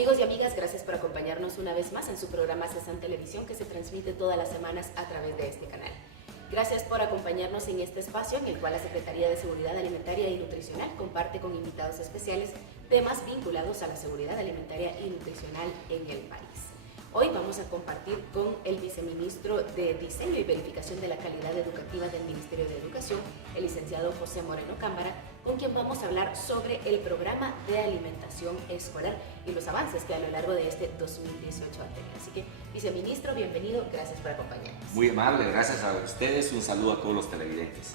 Amigos y amigas, gracias por acompañarnos una vez más en su programa CESAN Televisión, que se transmite todas las semanas a través de este canal. Gracias por acompañarnos en este espacio en el cual la Secretaría de Seguridad Alimentaria y Nutricional comparte con invitados especiales temas vinculados a la seguridad alimentaria y nutricional en el país. Hoy vamos a compartir con el viceministro de Diseño y Verificación de la Calidad Educativa del Ministerio de Educación, el licenciado José Moreno Cámara, con quien vamos a hablar sobre el programa de alimentación escolar y los avances que a lo largo de este 2018 han tenido. Así que, viceministro, bienvenido, gracias por acompañarnos. Muy amable, gracias a ustedes, un saludo a todos los televidentes.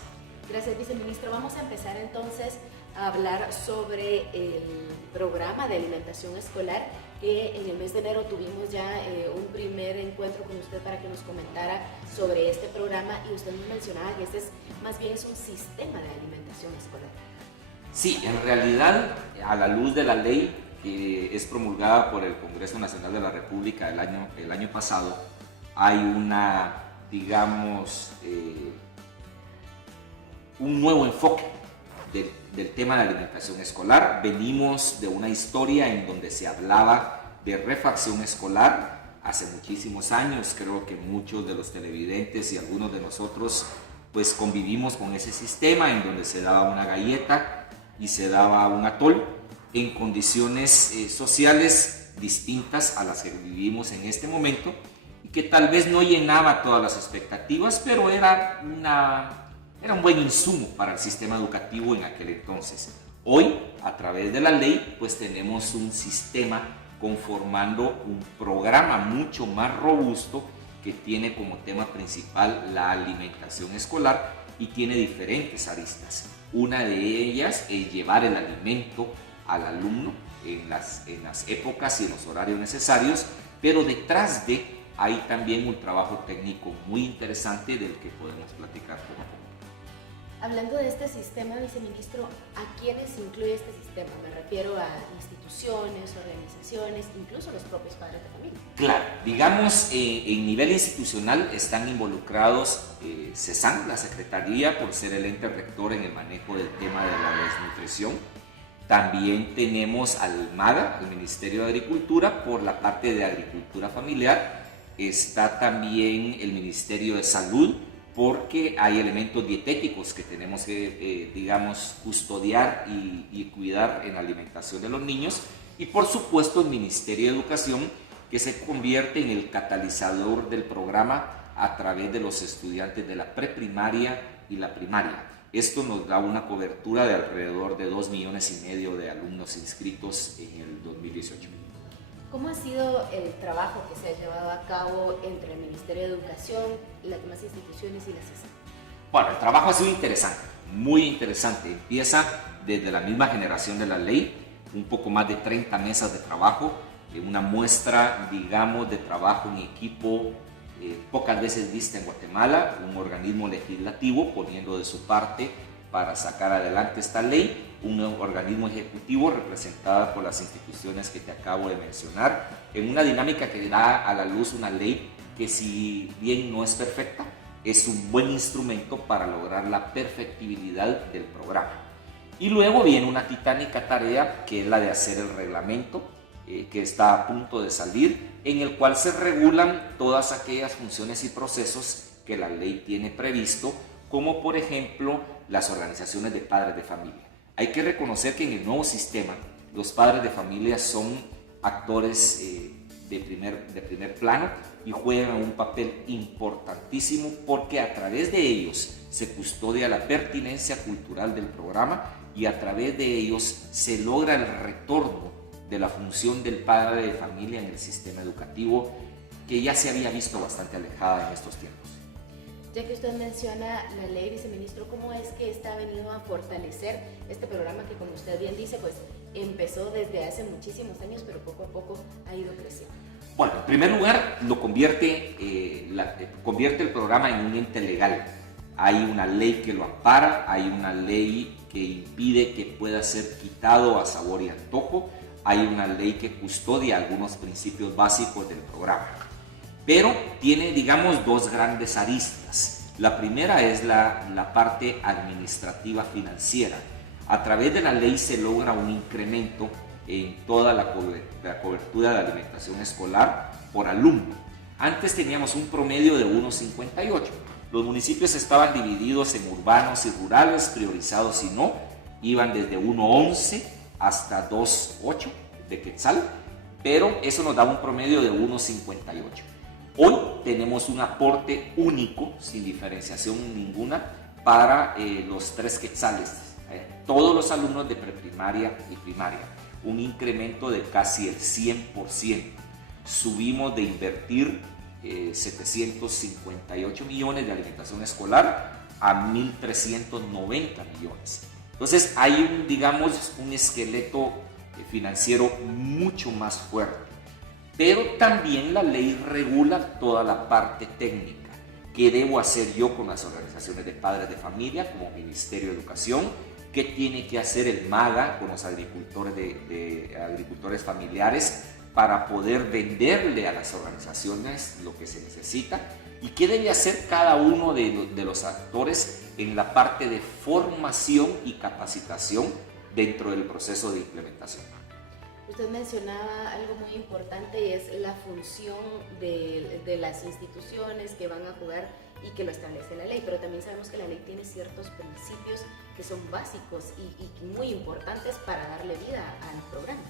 Gracias, viceministro. Vamos a empezar entonces a hablar sobre el programa de alimentación escolar, que en el mes de enero tuvimos ya un primer encuentro con usted para que nos comentara sobre este programa, y usted nos mencionaba que este más bien es un sistema de alimentación escolar. Sí, en realidad, a la luz de la ley que es promulgada por el Congreso Nacional de la República el año pasado, hay una, digamos, un nuevo enfoque del tema de alimentación escolar. Venimos de una historia en donde se hablaba de refacción escolar hace muchísimos años. Creo que muchos de los televidentes y algunos de nosotros pues convivimos con ese sistema en donde se daba una galleta y se daba un atol en condiciones sociales distintas a las que vivimos en este momento, y que tal vez no llenaba todas las expectativas, pero era un buen insumo para el sistema educativo en aquel entonces. Hoy, a través de la ley, pues tenemos un sistema conformando un programa mucho más robusto que tiene como tema principal la alimentación escolar y tiene diferentes aristas. Una de ellas es llevar el alimento al alumno en las épocas y en los horarios necesarios, pero detrás de hay también un trabajo técnico muy interesante del que podemos platicar poco a poco. Hablando de este sistema, viceministro, ¿a quiénes incluye este sistema? Me refiero a instituciones, organizaciones, incluso los propios padres de familia. Claro, digamos, en nivel institucional están involucrados CESAN, la Secretaría, por ser el ente rector en el manejo del tema de la desnutrición. También tenemos al MAGA, el Ministerio de Agricultura, por la parte de agricultura familiar. Está también el Ministerio de Salud, porque hay elementos dietéticos que tenemos que, digamos, custodiar y cuidar en la alimentación de los niños. Y por supuesto el Ministerio de Educación, que se convierte en el catalizador del programa a través de los estudiantes de la preprimaria y la primaria. Esto nos da una cobertura de alrededor de 2,5 millones de alumnos inscritos en el 2018. ¿Cómo ha sido el trabajo que se ha llevado a cabo entre el Ministerio de Educación, las demás instituciones y la CESAN? Bueno, el trabajo ha sido interesante, muy interesante. Empieza desde la misma generación de la ley, un poco más de 30 mesas de trabajo, una muestra, digamos, de trabajo en equipo pocas veces vista en Guatemala, un organismo legislativo poniendo de su parte para sacar adelante esta ley, un organismo ejecutivo representado por las instituciones que te acabo de mencionar, en una dinámica que da a la luz una ley que, si bien no es perfecta, es un buen instrumento para lograr la perfectibilidad del programa. Y luego viene una titánica tarea, que es la de hacer el reglamento, que está a punto de salir, en el cual se regulan todas aquellas funciones y procesos que la ley tiene previsto, como por ejemplo las organizaciones de padres de familia. Hay que reconocer que en el nuevo sistema los padres de familia son actores de primer plano y juegan un papel importantísimo, porque a través de ellos se custodia la pertinencia cultural del programa y a través de ellos se logra el retorno de la función del padre de familia en el sistema educativo, que ya se había visto bastante alejada en estos tiempos. Ya que usted menciona la ley, viceministro, ¿cómo es que esta ha venido a fortalecer este programa que, como usted bien dice, pues empezó desde hace muchísimos años, pero poco a poco ha ido creciendo? Bueno, en primer lugar, lo convierte el programa en un ente legal. Hay una ley que lo ampara, hay una ley que impide que pueda ser quitado a sabor y antojo, hay una ley que custodia algunos principios básicos del programa. Pero tiene, digamos, dos grandes aristas. La primera es la parte administrativa financiera. A través de la ley se logra un incremento en toda la cobertura de alimentación escolar por alumno. Antes teníamos un promedio de 1,58. Los municipios estaban divididos en urbanos y rurales, priorizados y no. Iban desde 1,11 hasta 2,8 de quetzal, pero eso nos daba un promedio de 1,58. Hoy tenemos un aporte único, sin diferenciación ninguna, para los 3 quetzales. Todos los alumnos de preprimaria y primaria. Un incremento de casi el 100%. Subimos de invertir 758 millones de alimentación escolar a 1.390 millones. Entonces hay un esqueleto financiero mucho más fuerte. Pero también la ley regula toda la parte técnica. ¿Qué debo hacer yo con las organizaciones de padres de familia como Ministerio de Educación? ¿Qué tiene que hacer el MAGA con los agricultores agricultores familiares para poder venderle a las organizaciones lo que se necesita? ¿Y qué debe hacer cada uno de los actores en la parte de formación y capacitación dentro del proceso de implementación? Usted mencionaba algo muy importante y es la función de las instituciones que van a jugar y que lo establece la ley, pero también sabemos que la ley tiene ciertos principios que son básicos y muy importantes para darle vida al programa.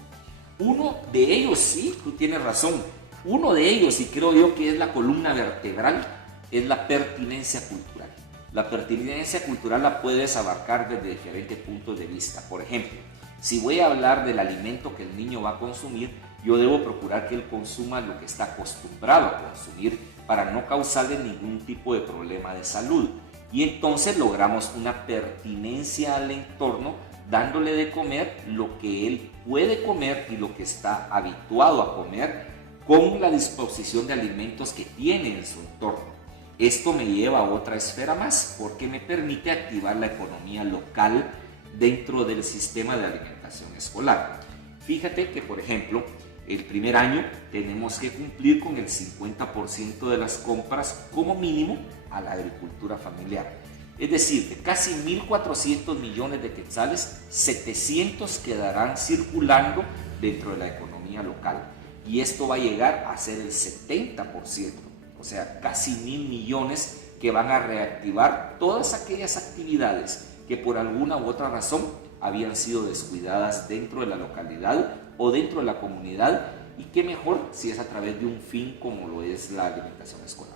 Uno de ellos, sí, tú tienes razón, uno de ellos, y creo yo que es la columna vertebral, es la pertinencia cultural. La pertinencia cultural la puedes abarcar desde diferentes puntos de vista. Por ejemplo, si voy a hablar del alimento que el niño va a consumir, yo debo procurar que él consuma lo que está acostumbrado a consumir para no causarle ningún tipo de problema de salud. Y entonces logramos una pertinencia al entorno, dándole de comer lo que él puede comer y lo que está habituado a comer, con la disposición de alimentos que tiene en su entorno. Esto me lleva a otra esfera más, porque me permite activar la economía local dentro del sistema de alimentación escolar. Fíjate que, por ejemplo, el primer año tenemos que cumplir con el 50% de las compras como mínimo a la agricultura familiar. Es decir, de casi 1.400 millones de quetzales, 700 quedarán circulando dentro de la economía local. Y esto va a llegar a ser el 70%, o sea, casi 1.000 millones que van a reactivar todas aquellas actividades que por alguna u otra razón habían sido descuidadas dentro de la localidad o dentro de la comunidad, y qué mejor si es a través de un fin como lo es la alimentación escolar.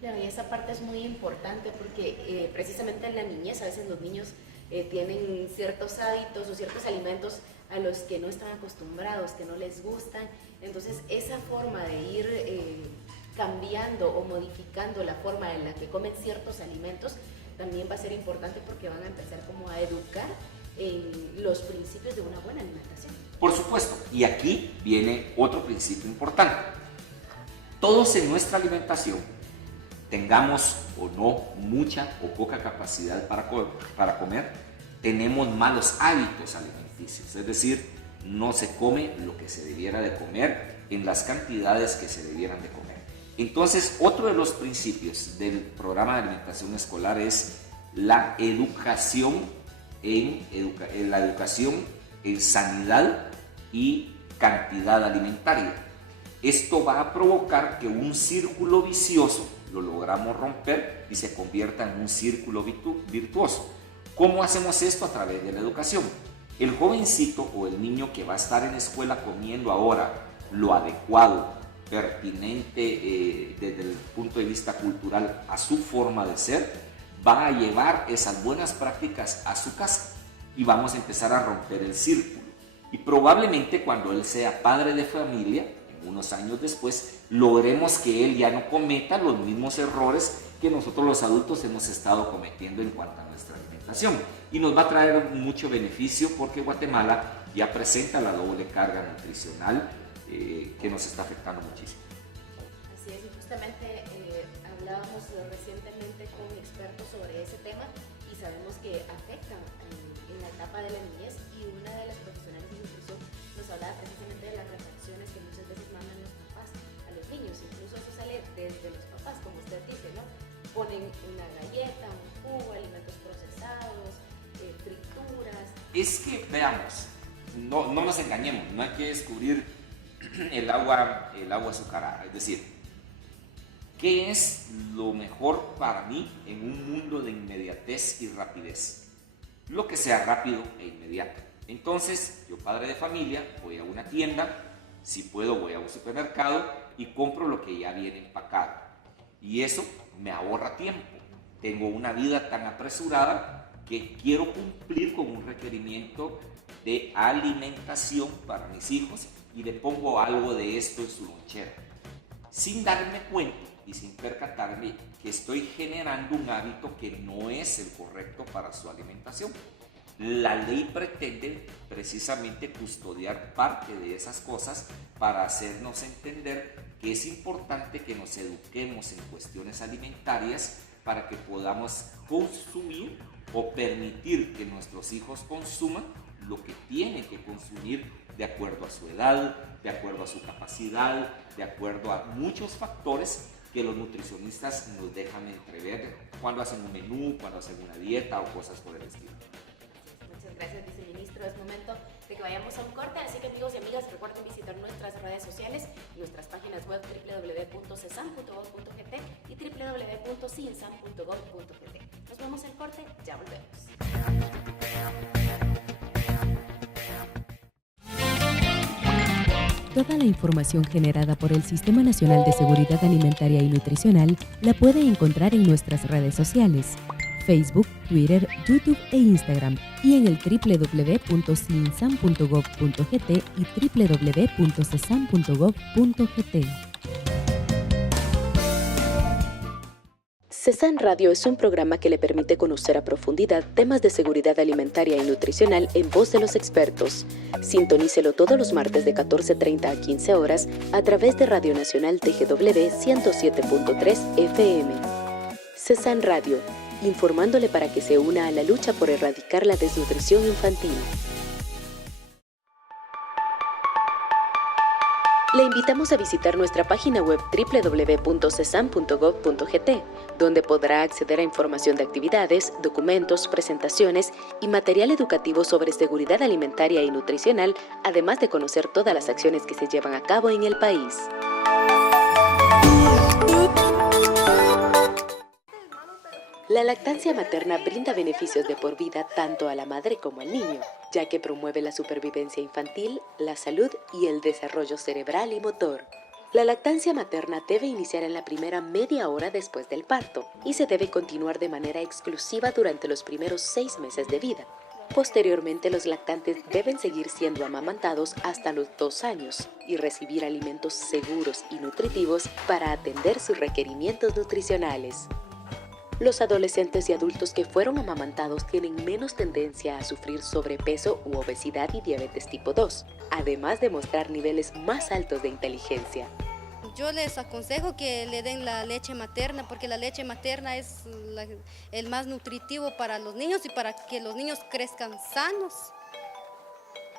Claro, y esa parte es muy importante porque precisamente en la niñez a veces los niños tienen ciertos hábitos o ciertos alimentos a los que no están acostumbrados, que no les gustan. Entonces esa forma de ir cambiando o modificando la forma en la que comen ciertos alimentos también va a ser importante, porque van a empezar como a educar en los principios de una buena alimentación. Por supuesto, y aquí viene otro principio importante. Todos en nuestra alimentación, tengamos o no mucha o poca capacidad para comer, tenemos malos hábitos alimenticios, es decir, no se come lo que se debiera de comer en las cantidades que se debieran de comer. Entonces, otro de los principios del programa de alimentación escolar es la educación en sanidad y cantidad alimentaria. Esto va a provocar que un círculo vicioso lo logramos romper y se convierta en un círculo virtuoso. ¿Cómo hacemos esto? A través de la educación. El jovencito o el niño que va a estar en la escuela comiendo ahora lo adecuado, pertinente desde el punto de vista cultural a su forma de ser, va a llevar esas buenas prácticas a su casa y vamos a empezar a romper el círculo. Y probablemente cuando él sea padre de familia, unos años después, logremos que él ya no cometa los mismos errores que nosotros los adultos hemos estado cometiendo en cuanto a nuestra alimentación. Y nos va a traer mucho beneficio, porque Guatemala ya presenta la doble carga nutricional que nos está afectando muchísimo. Así es, y justamente hablábamos recientemente con expertos sobre ese tema y sabemos que afectan en la etapa de la niñez, y una de las profesionales de nutrición nos hablaba precisamente de las refacciones que muchas veces mandan los papás a los niños. Incluso eso sale desde los papás, como usted dice, ¿no? Ponen una galleta, un jugo, alimentos procesados, frituras. Es que, veamos, no nos engañemos, no hay que descubrir el agua azucarada. Es decir, ¿qué es lo mejor para mí en un mundo de inmediatez y rapidez? Lo que sea rápido e inmediato. Entonces, yo, padre de familia, voy a una tienda, si puedo voy a un supermercado y compro lo que ya viene empacado. Y eso me ahorra tiempo. Tengo una vida tan apresurada que quiero cumplir con un requerimiento de alimentación para mis hijos y le pongo algo de esto en su lonchera, sin darme cuenta y sin percatarme que estoy generando un hábito que no es el correcto para su alimentación. La ley pretende precisamente custodiar parte de esas cosas para hacernos entender que es importante que nos eduquemos en cuestiones alimentarias para que podamos consumir o permitir que nuestros hijos consuman lo que tienen que consumir de acuerdo a su edad, de acuerdo a su capacidad, de acuerdo a muchos factores que los nutricionistas nos dejan entrever cuando hacen un menú, cuando hacen una dieta o cosas por el estilo. Muchas gracias, viceministro. Es momento de que vayamos a un corte, así que amigos y amigas, recuerden visitar nuestras redes sociales, nuestras páginas web www.cesan.gov.gt y www.cinsam.gov.gt. Nos vemos al corte, ya volvemos. Toda la información generada por el Sistema Nacional de Seguridad Alimentaria y Nutricional la puede encontrar en nuestras redes sociales, Facebook, Twitter, YouTube e Instagram, y en el www.cinsam.gov.gt y www.cesam.gov.gt. CESAN Radio es un programa que le permite conocer a profundidad temas de seguridad alimentaria y nutricional en voz de los expertos. Sintonícelo todos los martes de 14:30 a 15 horas a través de Radio Nacional TGW 107.3 FM. CESAN Radio, informándole para que se una a la lucha por erradicar la desnutrición infantil. Le invitamos a visitar nuestra página web www.cesam.gov.gt, donde podrá acceder a información de actividades, documentos, presentaciones y material educativo sobre seguridad alimentaria y nutricional, además de conocer todas las acciones que se llevan a cabo en el país. La lactancia materna brinda beneficios de por vida tanto a la madre como al niño, ya que promueve la supervivencia infantil, la salud y el desarrollo cerebral y motor. La lactancia materna debe iniciar en la primera media hora después del parto y se debe continuar de manera exclusiva durante los primeros 6 meses de vida. Posteriormente, los lactantes deben seguir siendo amamantados hasta los 2 años y recibir alimentos seguros y nutritivos para atender sus requerimientos nutricionales. Los adolescentes y adultos que fueron amamantados tienen menos tendencia a sufrir sobrepeso u obesidad y diabetes tipo 2, además de mostrar niveles más altos de inteligencia. Yo les aconsejo que le den la leche materna, porque la leche materna es el más nutritivo para los niños y para que los niños crezcan sanos.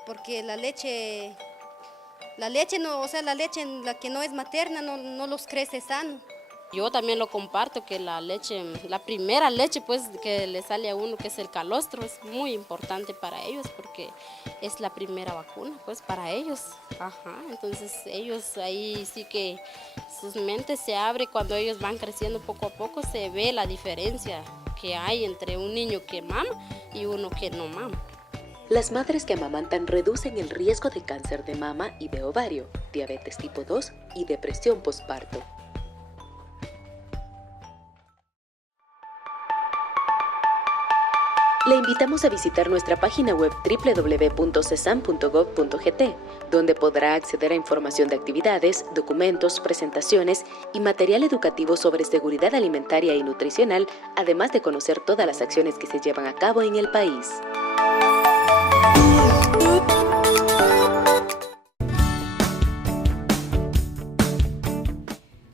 Porque la leche no, o sea, la leche en la que no es materna no los crece sano. Yo también lo comparto, que la primera leche pues que le sale a uno, que es el calostro, es muy importante para ellos porque es la primera vacuna pues para ellos. Entonces ellos ahí sí que sus mentes se abren cuando ellos van creciendo poco a poco, se ve la diferencia que hay entre un niño que mama y uno que no mama. Las madres que amamantan reducen el riesgo de cáncer de mama y de ovario, diabetes tipo 2 y depresión postparto. Le invitamos a visitar nuestra página web www.cesam.gov.gt, donde podrá acceder a información de actividades, documentos, presentaciones y material educativo sobre seguridad alimentaria y nutricional, además de conocer todas las acciones que se llevan a cabo en el país.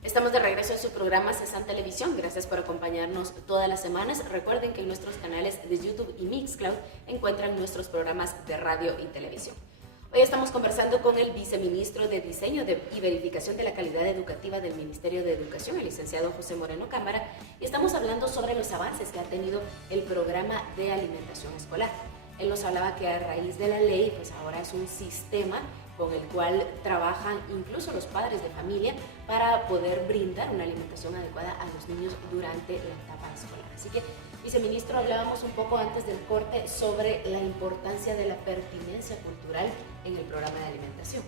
Estamos de regreso en su programa CESAN Televisión. Gracias por acompañarnos todas las semanas. Recuerden que en nuestros canales de YouTube y Mixcloud encuentran nuestros programas de radio y televisión. Hoy estamos conversando con el viceministro de Diseño y Verificación de la Calidad Educativa del Ministerio de Educación, el licenciado José Moreno Cámara, y estamos hablando sobre los avances que ha tenido el programa de alimentación escolar. él nos hablaba que a raíz de la ley, pues ahora es un sistema con el cual trabajan incluso los padres de familia para poder brindar una alimentación adecuada a los niños durante la etapa escolar. Así que, viceministro, hablábamos un poco antes del corte sobre la importancia de la pertinencia cultural en el programa de alimentación.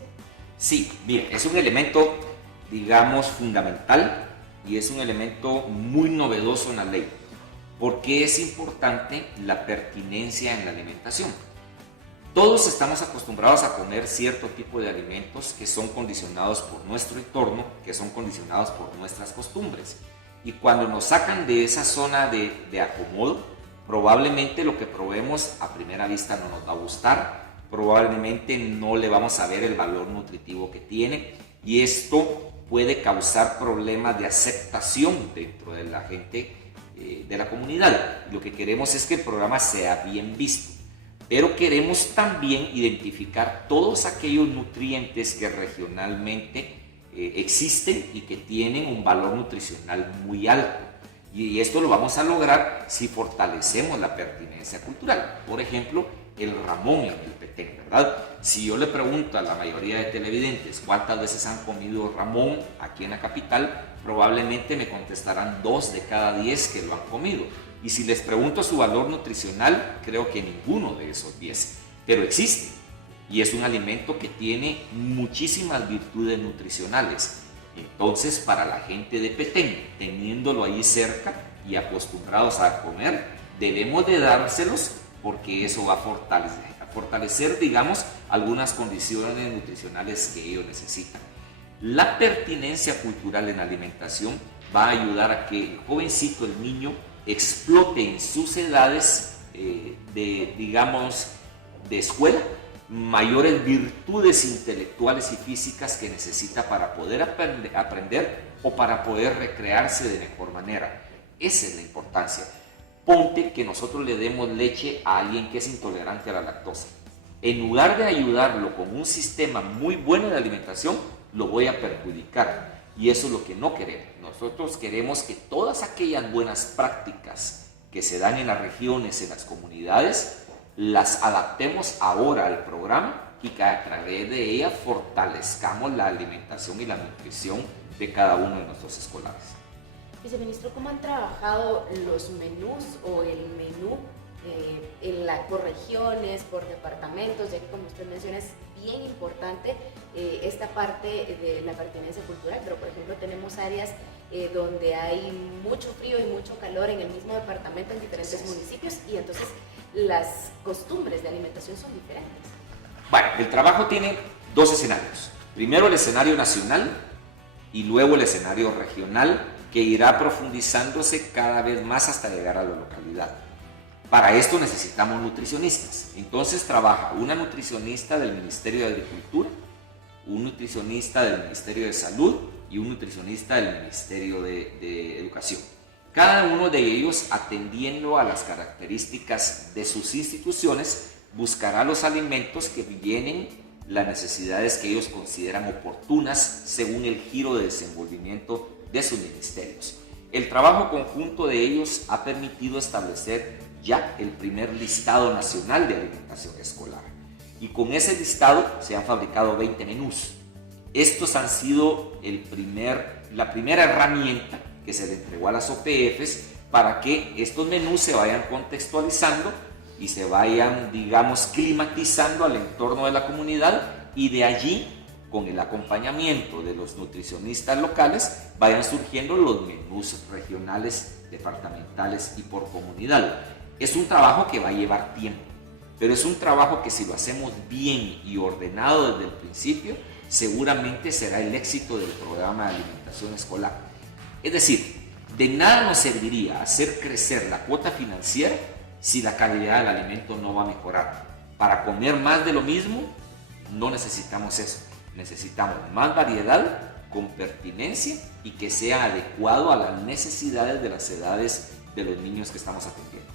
Sí, mire, es un elemento, digamos, fundamental y es un elemento muy novedoso en la ley. ¿Por qué es importante la pertinencia en la alimentación? Todos estamos acostumbrados a comer cierto tipo de alimentos que son condicionados por nuestro entorno, que son condicionados por nuestras costumbres. Y cuando nos sacan de esa zona de acomodo, probablemente lo que probemos a primera vista no nos va a gustar, probablemente no le vamos a ver el valor nutritivo que tiene, y esto puede causar problemas de aceptación dentro de la gente de la comunidad. Lo que queremos es que el programa sea bien visto, pero queremos también identificar todos aquellos nutrientes que regionalmente existen y que tienen un valor nutricional muy alto. Y esto lo vamos a lograr si fortalecemos la pertinencia cultural. Por ejemplo, el ramón en el Petén, ¿verdad? Si yo le pregunto a la mayoría de televidentes cuántas veces han comido ramón aquí en la capital, probablemente me contestarán 2 de cada 10 que lo han comido. Y si les pregunto su valor nutricional, creo que ninguno de esos 10, pero existe. Y es un alimento que tiene muchísimas virtudes nutricionales. Entonces, para la gente de Petén, teniéndolo ahí cerca y acostumbrados a comer, debemos de dárselos porque eso va a fortalecer, digamos, algunas condiciones nutricionales que ellos necesitan. La pertinencia cultural en la alimentación va a ayudar a que el jovencito, el niño, explote en sus edades de escuela mayores virtudes intelectuales y físicas que necesita para poder aprender o para poder recrearse de mejor manera. Esa es la importancia. Ponte que nosotros le demos leche a alguien que es intolerante a la lactosa. En lugar de ayudarlo con un sistema muy bueno de alimentación, lo voy a perjudicar. Y eso es lo que no queremos. Nosotros queremos que todas aquellas buenas prácticas que se dan en las regiones, en las comunidades, las adaptemos ahora al programa y que a través de ella fortalezcamos la alimentación y la nutrición de cada uno de nuestros escolares. Viceministro, ¿cómo han trabajado los menús o el menú por regiones, por departamentos? Ya que, como usted menciona, es bien importante esta parte de la pertinencia cultural, pero por ejemplo tenemos áreas donde hay mucho frío y mucho calor en el mismo departamento, en diferentes municipios, y entonces las costumbres de alimentación son diferentes. Bueno, el trabajo tiene 2 escenarios. Primero el escenario nacional y luego el escenario regional, que irá profundizándose cada vez más hasta llegar a la localidad. Para esto necesitamos nutricionistas. Entonces trabaja una nutricionista del Ministerio de Agricultura, un nutricionista del Ministerio de Salud y un nutricionista del Ministerio de Educación. Cada uno de ellos, atendiendo a las características de sus instituciones, buscará los alimentos que llenen las necesidades que ellos consideran oportunas según el giro de desenvolvimiento de sus ministerios. El trabajo conjunto de ellos ha permitido establecer ya el primer listado nacional de alimentación escolar. Y con ese listado se han fabricado 20 menús. Estos han sido la primera herramienta que se le entregó a las OPFs para que estos menús se vayan contextualizando y se vayan, digamos, climatizando al entorno de la comunidad, y de allí, con el acompañamiento de los nutricionistas locales, vayan surgiendo los menús regionales, departamentales y por comunidad. Es un trabajo que va a llevar tiempo, pero es un trabajo que, si lo hacemos bien y ordenado desde el principio, seguramente será el éxito del programa de alimentación escolar. Es decir, de nada nos serviría hacer crecer la cuota financiera si la calidad del alimento no va a mejorar. Para comer más de lo mismo, no necesitamos eso. Necesitamos más variedad, con pertinencia, y que sea adecuado a las necesidades de las edades de los niños que estamos atendiendo.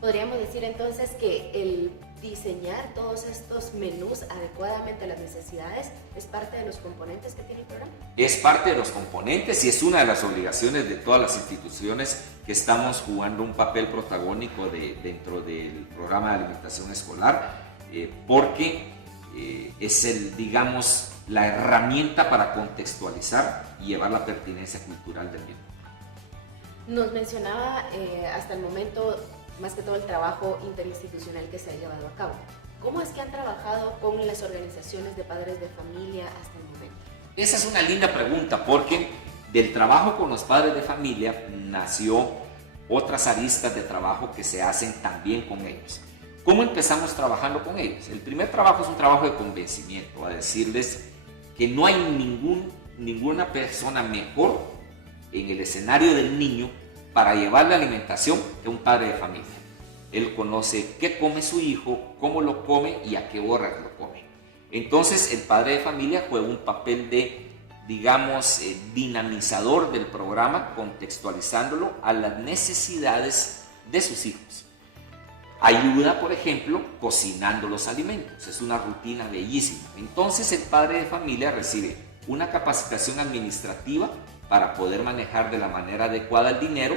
Podríamos decir entonces que el diseñar todos estos menús adecuadamente a las necesidades es parte de los componentes que tiene el programa? Es parte de los componentes y es una de las obligaciones de todas las instituciones que estamos jugando un papel protagónico dentro del programa de alimentación escolar, porque es digamos, la herramienta para contextualizar y llevar la pertinencia cultural del mismo. Nos mencionaba hasta el momento más que todo el trabajo interinstitucional que se ha llevado a cabo. ¿Cómo es que han trabajado con las organizaciones de padres de familia hasta el momento? Esa es una linda pregunta porque del trabajo con los padres de familia nació otras aristas de trabajo que se hacen también con ellos. ¿Cómo empezamos trabajando con ellos? El primer trabajo es un trabajo de convencimiento, a decirles que no hay ninguna persona mejor en el escenario del niño para llevar la alimentación que un padre de familia. Él conoce qué come su hijo, cómo lo come y a qué hora lo come. Entonces el padre de familia juega un papel de, digamos, dinamizador del programa, contextualizándolo a las necesidades de sus hijos. Ayuda, por ejemplo, cocinando los alimentos. Es una rutina bellísima. Entonces el padre de familia recibe una capacitación administrativa para poder manejar de la manera adecuada el dinero,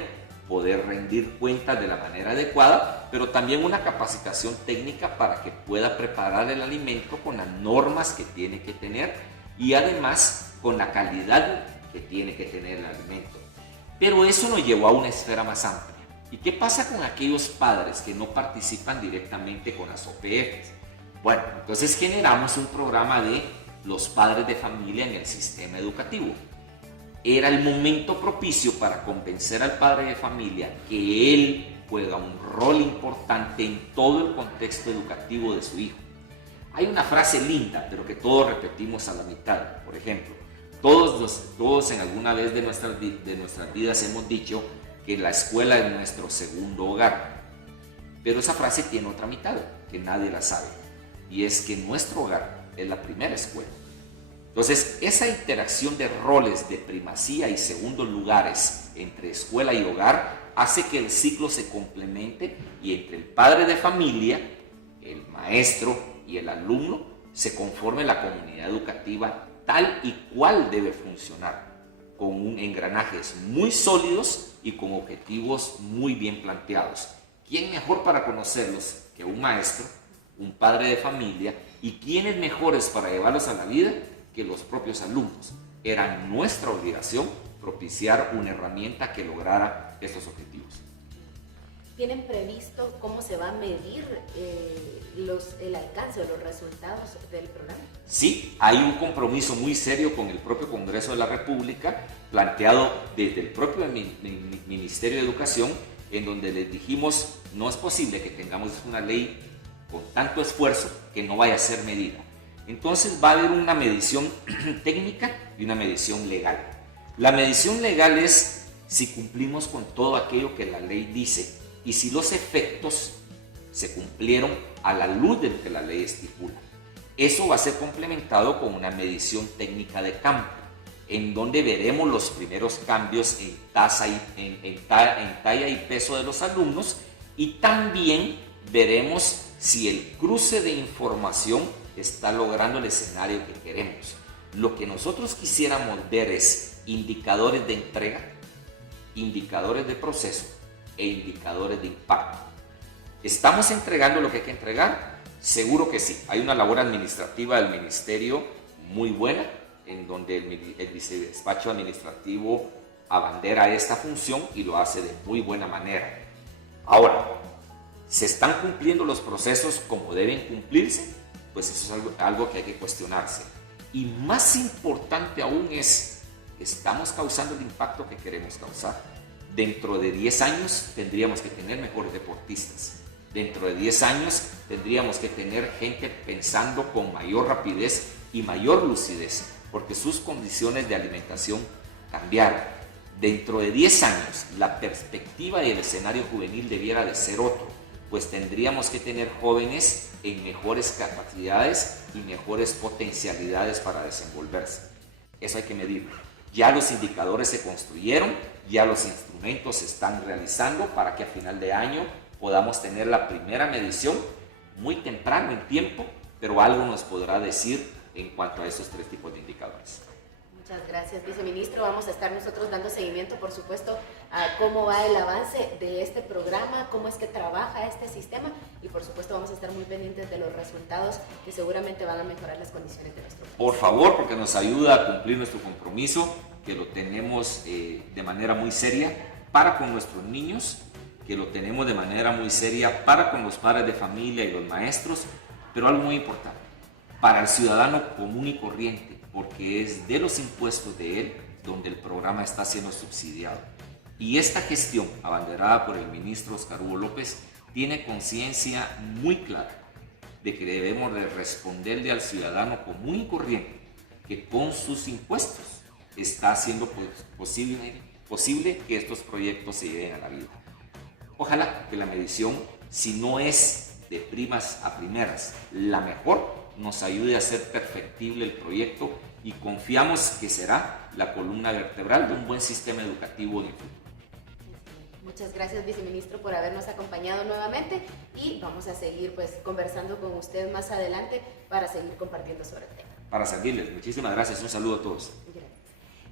poder rendir cuentas de la manera adecuada, pero también una capacitación técnica para que pueda preparar el alimento con las normas que tiene que tener y además con la calidad que tiene que tener el alimento. Pero eso nos llevó a una esfera más amplia. ¿Y qué pasa con aquellos padres que no participan directamente con las OPFs? Bueno, entonces generamos un programa de los padres de familia en el sistema educativo. Era el momento propicio para convencer al padre de familia que él juega un rol importante en todo el contexto educativo de su hijo. Hay una frase linda, pero que todos repetimos a la mitad. Por ejemplo, todos en alguna vez de nuestras vidas hemos dicho que la escuela es nuestro segundo hogar. Pero esa frase tiene otra mitad, que nadie la sabe. Y es que nuestro hogar es la primera escuela. Entonces, esa interacción de roles de primacía y segundos lugares entre escuela y hogar hace que el ciclo se complemente y entre el padre de familia, el maestro y el alumno se conforme la comunidad educativa tal y cual debe funcionar, con engranajes muy sólidos y con objetivos muy bien planteados. ¿Quién mejor para conocerlos que un maestro, un padre de familia? ¿Y quiénes mejores para llevarlos a la vida que los propios alumnos? Era nuestra obligación propiciar una herramienta que lograra estos objetivos. ¿Tienen previsto cómo se va a medir el alcance o los resultados del programa? Sí, hay un compromiso muy serio con el propio Congreso de la República, planteado desde el propio Ministerio de Educación, en donde les dijimos, no es posible que tengamos una ley con tanto esfuerzo que no vaya a ser medida. Entonces va a haber una medición técnica y una medición legal. La medición legal es si cumplimos con todo aquello que la ley dice y si los efectos se cumplieron a la luz de lo que la ley estipula. Eso va a ser complementado con una medición técnica de campo, en donde veremos los primeros cambios en talla y peso de los alumnos y también veremos si el cruce de información está logrando el escenario que queremos. Lo que nosotros quisiéramos ver es indicadores de entrega, indicadores de proceso e indicadores de impacto. ¿Estamos entregando lo que hay que entregar? Seguro que sí. Hay una labor administrativa del ministerio muy buena, en donde el vicedespacho administrativo abandera esta función y lo hace de muy buena manera. Ahora, ¿se están cumpliendo los procesos como deben cumplirse? Pues eso es algo que hay que cuestionarse. Y más importante aún es, ¿estamos causando el impacto que queremos causar? Dentro de 10 años tendríamos que tener mejores deportistas. Dentro de 10 años tendríamos que tener gente pensando con mayor rapidez y mayor lucidez, porque sus condiciones de alimentación cambiaron. Dentro de 10 años la perspectiva y el escenario juvenil debiera de ser otro, pues tendríamos que tener jóvenes en mejores capacidades y mejores potencialidades para desenvolverse. Eso hay que medirlo. Ya los indicadores se construyeron, ya los instrumentos se están realizando para que a final de año podamos tener la primera medición muy temprano en tiempo, pero algo nos podrá decir en cuanto a estos 3 tipos de indicadores. Muchas gracias, viceministro. Vamos a estar nosotros dando seguimiento, por supuesto, a cómo va el avance de este programa, cómo es que trabaja este sistema y, por supuesto, vamos a estar muy pendientes de los resultados que seguramente van a mejorar las condiciones de nuestro país. Por favor, porque nos ayuda a cumplir nuestro compromiso, que lo tenemos de manera muy seria para con nuestros niños, que lo tenemos de manera muy seria para con los padres de familia y los maestros, pero algo muy importante, para el ciudadano común y corriente, porque es de los impuestos de él donde el programa está siendo subsidiado. Y esta gestión, abanderada por el ministro Óscar Hugo López, tiene conciencia muy clara de que debemos de responderle al ciudadano común y corriente que con sus impuestos está haciendo posible que estos proyectos se lleven a la vida. Ojalá que la medición, si no es de primas a primeras la mejor, nos ayude a hacer perfectible el proyecto y confiamos que será la columna vertebral de un buen sistema educativo en el futuro. Muchas gracias, viceministro, por habernos acompañado nuevamente y vamos a seguir conversando con usted más adelante para seguir compartiendo sobre el tema. Para servirles, muchísimas gracias, un saludo a todos.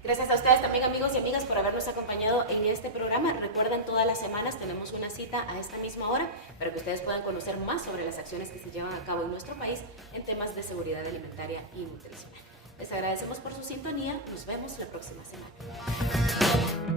Gracias a ustedes también, amigos y amigas, por habernos acompañado en este programa. Recuerden, todas las semanas tenemos una cita a esta misma hora para que ustedes puedan conocer más sobre las acciones que se llevan a cabo en nuestro país en temas de seguridad alimentaria y nutricional. Les agradecemos por su sintonía. Nos vemos la próxima semana.